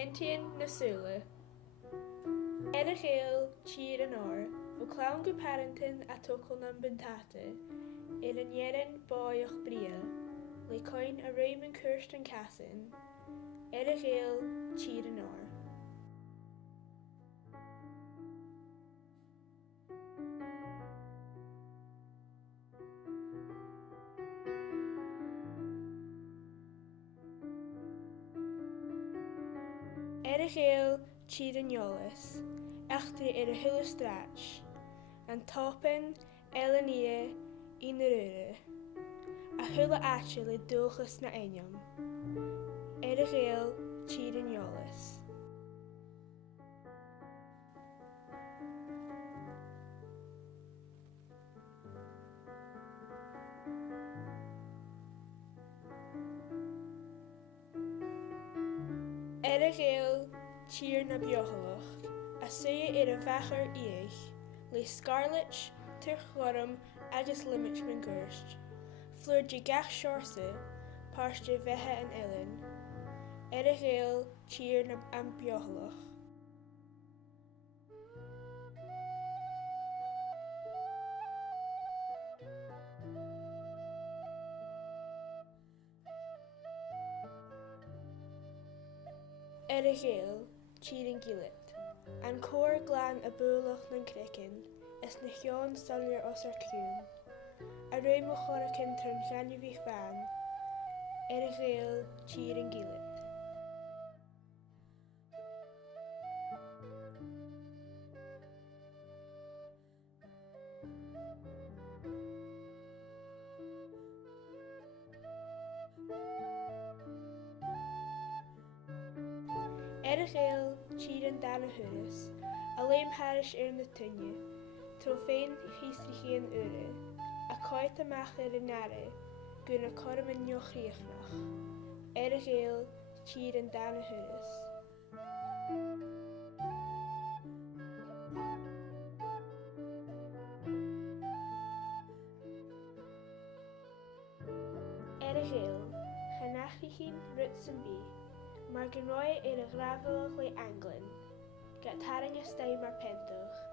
Peantaidhean Na Sula. Er a chéal tír an ár, bhí clán go parantain a tócail na buntáta, ar an dhéireann báíoch bria, le coinn a réim an cuairt an casan, er a chéal tír an ár. Er a chéal tír an eolas, achtar ar a thulas stráit, an tápin eile nia í na rúra, a thula áite le dúchas na ainm. Er a chéal tír an eolas. Er a chéal tír na beochalaach, a suaithe ar a bheachar íoch, le scarlet, turchluarm agus limit man gúrst. Flúir de gach seorsa, páiste bheithe an uileán. Er a chéal tír na an beochalaach. Er a chéal tír an gíleat, an cóir glan a búlach na cricin, is na cheann solar os ar cún. A réim a choracin tar an cheanmhí fan, er a chéal tír an gíleat. Er a chéal tír an dana thuras, a léim háris ar na tunne, tro féin chístriché an ure, a cáit amach ar an nara, go na corm an neochríochnach. Er a chéal tír an dana thuras. Er a chéal, chanachichin rut san bí, mar gan roiith ar a ghreabhalach le Anglan, ga taring a stein mar pentoch.